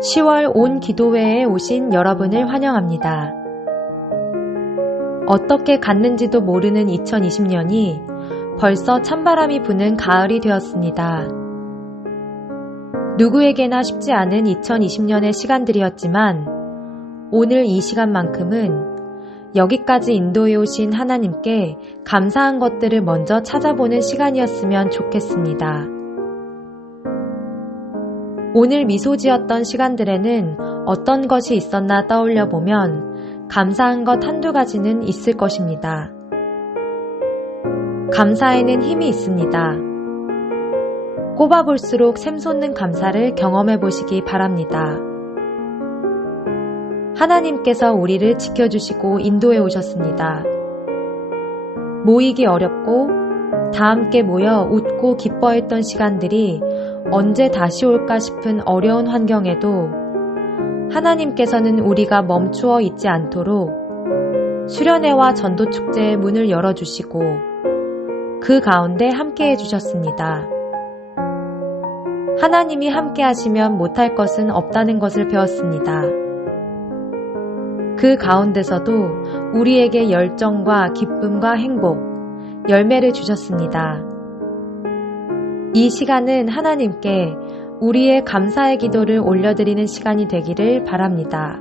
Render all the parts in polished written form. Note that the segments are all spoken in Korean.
10월 온 기도회에 오신 여러분을 환영합니다. 어떻게 갔는지도 모르는 2020년이 벌써 찬바람이 부는 가을이 되었습니다. 누구에게나 쉽지 않은 2020년의 시간들이었지만 오늘 이 시간만큼은 여기까지 인도해 오신 하나님께 감사한 것들을 먼저 찾아보는 시간이었으면 좋겠습니다. 오늘 미소 지었던 시간들에는 어떤 것이 있었나 떠올려 보면 감사한 것 한두 가지는 있을 것입니다. 감사에는 힘이 있습니다. 꼽아볼수록 샘솟는 감사를 경험해 보시기 바랍니다. 하나님께서 우리를 지켜주시고 인도해 오셨습니다. 모이기 어렵고 다 함께 모여 웃고 기뻐했던 시간들이 언제 다시 올까 싶은 어려운 환경에도 하나님께서는 우리가 멈추어 있지 않도록 수련회와 전도축제의 문을 열어주시고 그 가운데 함께 해주셨습니다. 하나님이 함께 하시면 못할 것은 없다는 것을 배웠습니다. 그 가운데서도 우리에게 열정과 기쁨과 행복, 열매를 주셨습니다. 이 시간은 하나님께 우리의 감사의 기도를 올려드리는 시간이 되기를 바랍니다.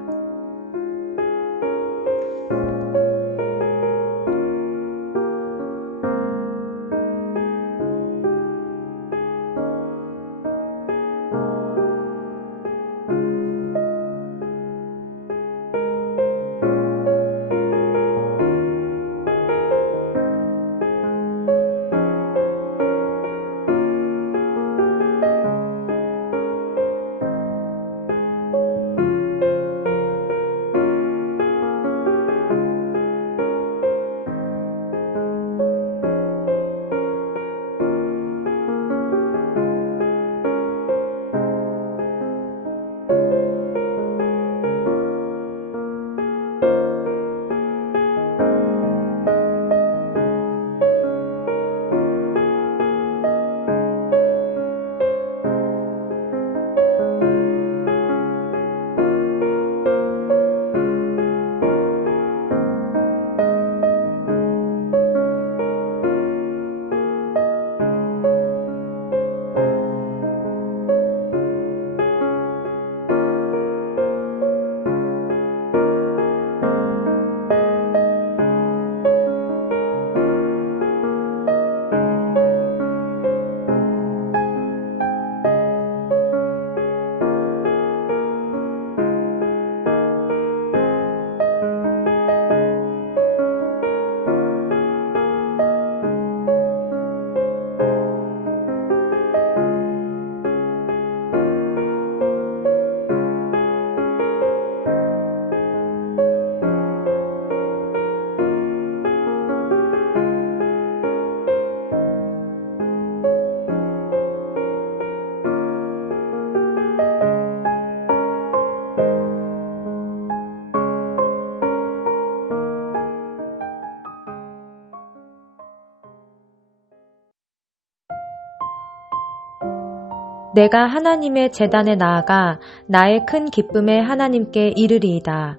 내가 하나님의 제단에 나아가 나의 큰 기쁨에 하나님께 이르리이다.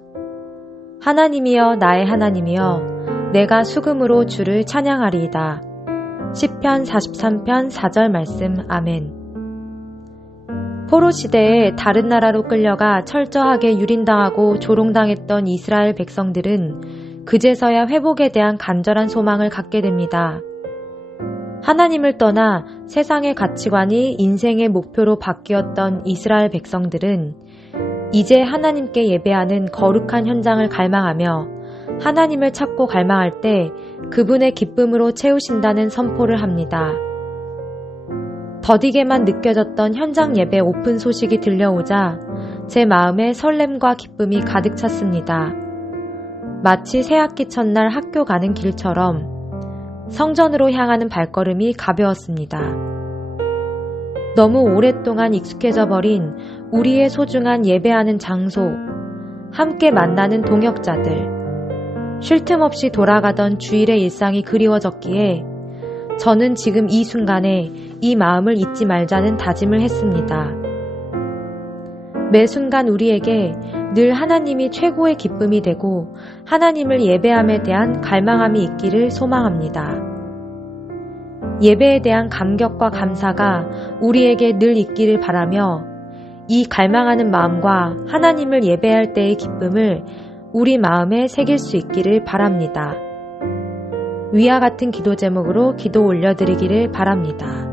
하나님이여 나의 하나님이여 내가 수금으로 주를 찬양하리이다. 시편 43편 4절 말씀. 아멘. 포로 시대에 다른 나라로 끌려가 철저하게 유린당하고 조롱당했던 이스라엘 백성들은 그제서야 회복에 대한 간절한 소망을 갖게 됩니다. 하나님을 떠나 세상의 가치관이 인생의 목표로 바뀌었던 이스라엘 백성들은 이제 하나님께 예배하는 거룩한 현장을 갈망하며 하나님을 찾고 갈망할 때 그분의 기쁨으로 채우신다는 선포를 합니다. 더디게만 느껴졌던 현장 예배 오픈 소식이 들려오자 제 마음에 설렘과 기쁨이 가득 찼습니다. 마치 새학기 첫날 학교 가는 길처럼 성전으로 향하는 발걸음이 가벼웠습니다. 너무 오랫동안 익숙해져 버린 우리의 소중한 예배하는 장소, 함께 만나는 동역자들, 쉴 틈 없이 돌아가던 주일의 일상이 그리워졌기에 저는 지금 이 순간에 이 마음을 잊지 말자는 다짐을 했습니다. 매 순간 우리에게 늘 하나님이 최고의 기쁨이 되고 하나님을 예배함에 대한 갈망함이 있기를 소망합니다. 예배에 대한 감격과 감사가 우리에게 늘 있기를 바라며 이 갈망하는 마음과 하나님을 예배할 때의 기쁨을 우리 마음에 새길 수 있기를 바랍니다. 위와 같은 기도 제목으로 기도 올려드리기를 바랍니다.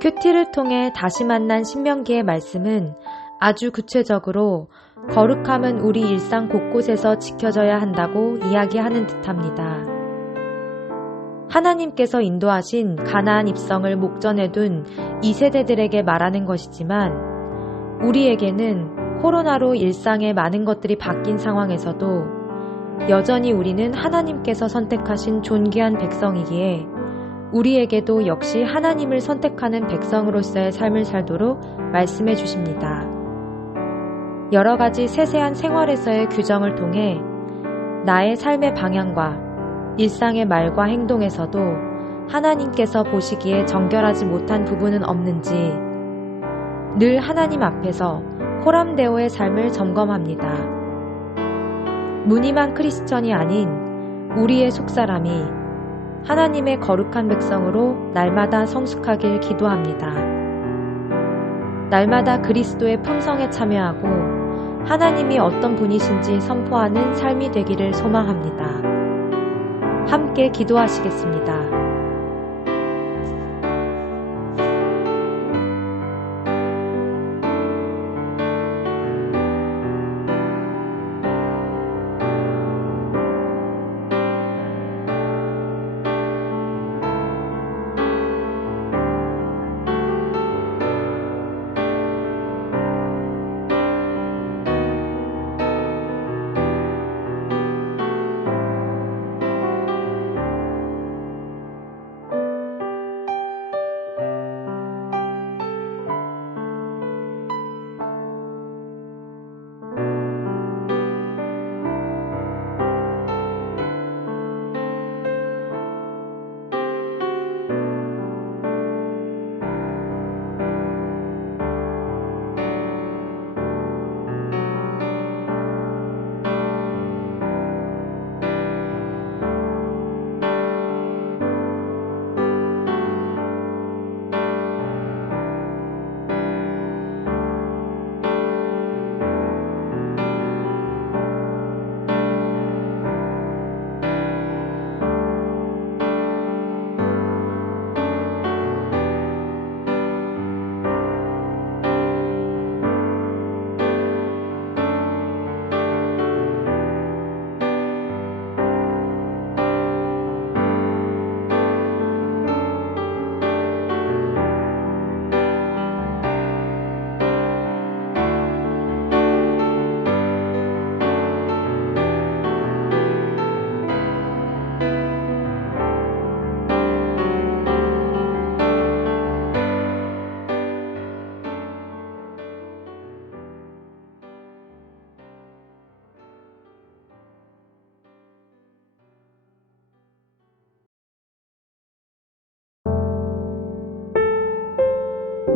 큐티를 통해 다시 만난 신명기의 말씀은 아주 구체적으로 거룩함은 우리 일상 곳곳에서 지켜져야 한다고 이야기하는 듯합니다. 하나님께서 인도하신 가나안 입성을 목전에 둔 2세대들에게 말하는 것이지만 우리에게는 코로나로 일상의 많은 것들이 바뀐 상황에서도 여전히 우리는 하나님께서 선택하신 존귀한 백성이기에 우리에게도 역시 하나님을 선택하는 백성으로서의 삶을 살도록 말씀해 주십니다. 여러 가지 세세한 생활에서의 규정을 통해 나의 삶의 방향과 일상의 말과 행동에서도 하나님께서 보시기에 정결하지 못한 부분은 없는지 늘 하나님 앞에서 호람데오의 삶을 점검합니다. 무늬만 크리스천이 아닌 우리의 속사람이 하나님의 거룩한 백성으로 날마다 성숙하길 기도합니다. 날마다 그리스도의 품성에 참여하고 하나님이 어떤 분이신지 선포하는 삶이 되기를 소망합니다. 함께 기도하시겠습니다.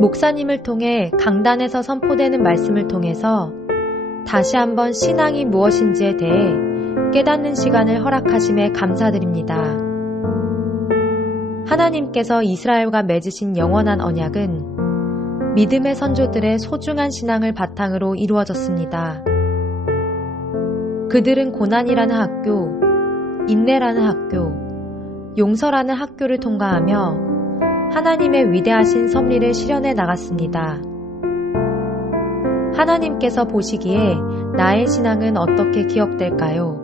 목사님을 통해 강단에서 선포되는 말씀을 통해서 다시 한번 신앙이 무엇인지에 대해 깨닫는 시간을 허락하심에 감사드립니다. 하나님께서 이스라엘과 맺으신 영원한 언약은 믿음의 선조들의 소중한 신앙을 바탕으로 이루어졌습니다. 그들은 고난이라는 학교, 인내라는 학교, 용서라는 학교를 통과하며 하나님의 위대하신 섭리를 실현해 나갔습니다. 하나님께서 보시기에 나의 신앙은 어떻게 기억될까요?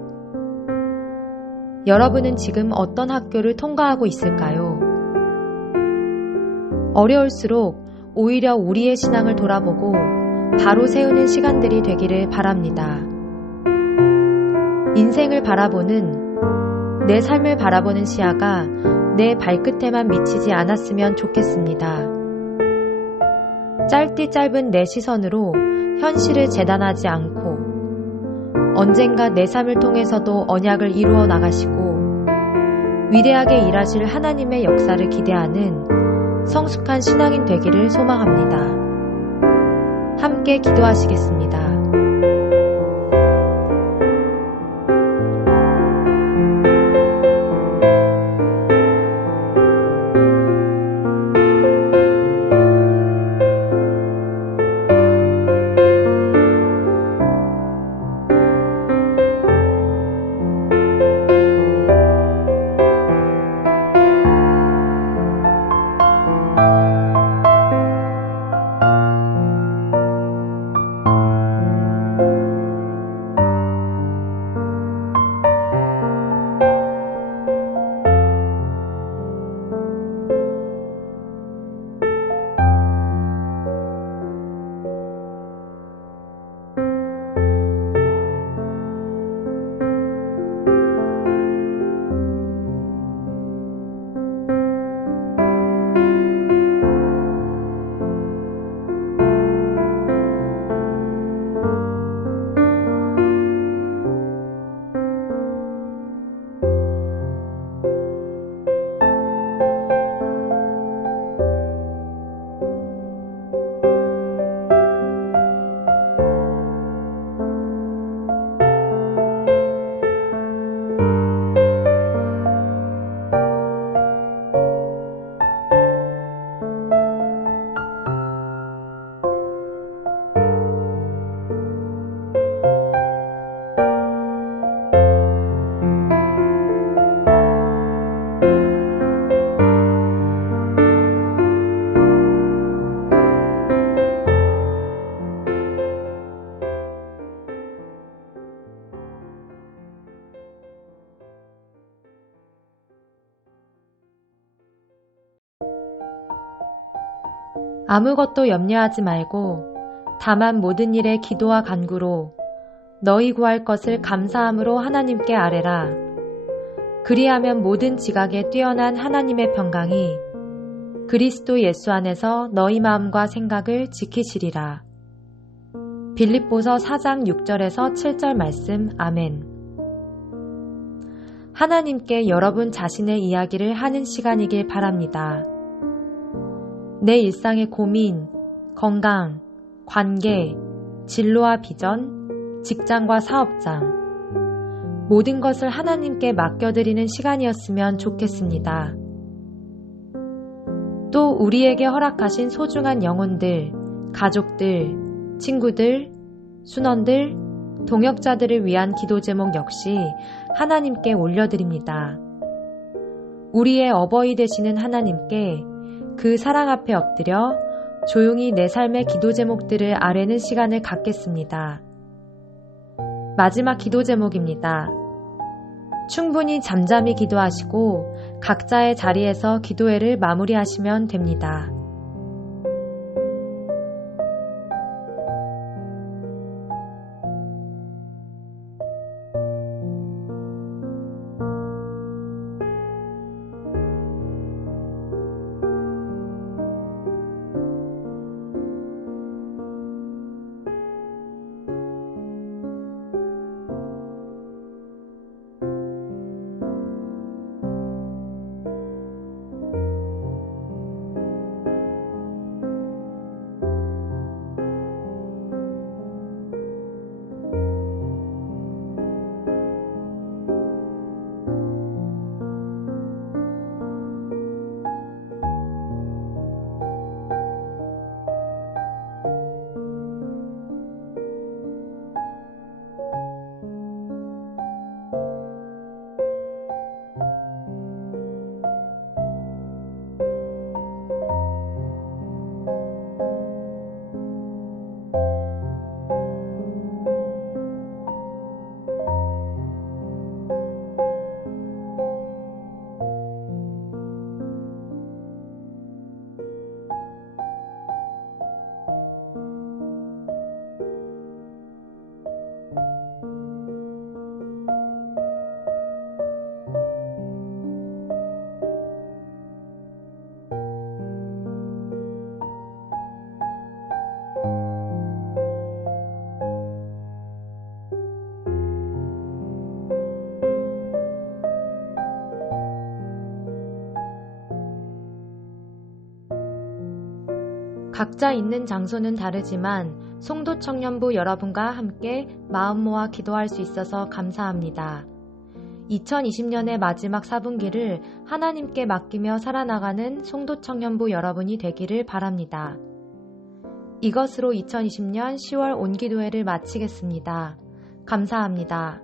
여러분은 지금 어떤 학교를 통과하고 있을까요? 어려울수록 오히려 우리의 신앙을 돌아보고 바로 세우는 시간들이 되기를 바랍니다. 인생을 바라보는, 내 삶을 바라보는 시야가 내 발끝에만 미치지 않았으면 좋겠습니다. 짧디 짧은 내 시선으로 현실을 재단하지 않고 언젠가 내 삶을 통해서도 언약을 이루어 나가시고 위대하게 일하실 하나님의 역사를 기대하는 성숙한 신앙인 되기를 소망합니다. 함께 기도하시겠습니다. 아무것도 염려하지 말고 다만 모든 일에 기도와 간구로 너희 구할 것을 감사함으로 하나님께 아뢰라. 그리하면 모든 지각에 뛰어난 하나님의 평강이 그리스도 예수 안에서 너희 마음과 생각을 지키시리라. 빌립보서 4장 6절에서 7절 말씀. 아멘. 하나님께 여러분 자신의 이야기를 하는 시간이길 바랍니다. 내 일상의 고민, 건강, 관계, 진로와 비전, 직장과 사업장, 모든 것을 하나님께 맡겨드리는 시간이었으면 좋겠습니다. 또 우리에게 허락하신 소중한 영혼들, 가족들, 친구들, 순원들, 동역자들을 위한 기도 제목 역시 하나님께 올려드립니다. 우리의 어버이 되시는 하나님께 그 사랑 앞에 엎드려 조용히 내 삶의 기도 제목들을 아뢰는 시간을 갖겠습니다. 마지막 기도 제목입니다. 충분히 잠잠히 기도하시고 각자의 자리에서 기도회를 마무리하시면 됩니다. 각자 있는 장소는 다르지만 송도 청년부 여러분과 함께 마음 모아 기도할 수 있어서 감사합니다. 2020년의 마지막 4분기를 하나님께 맡기며 살아나가는 송도 청년부 여러분이 되기를 바랍니다. 이것으로 2020년 10월 온기도회를 마치겠습니다. 감사합니다.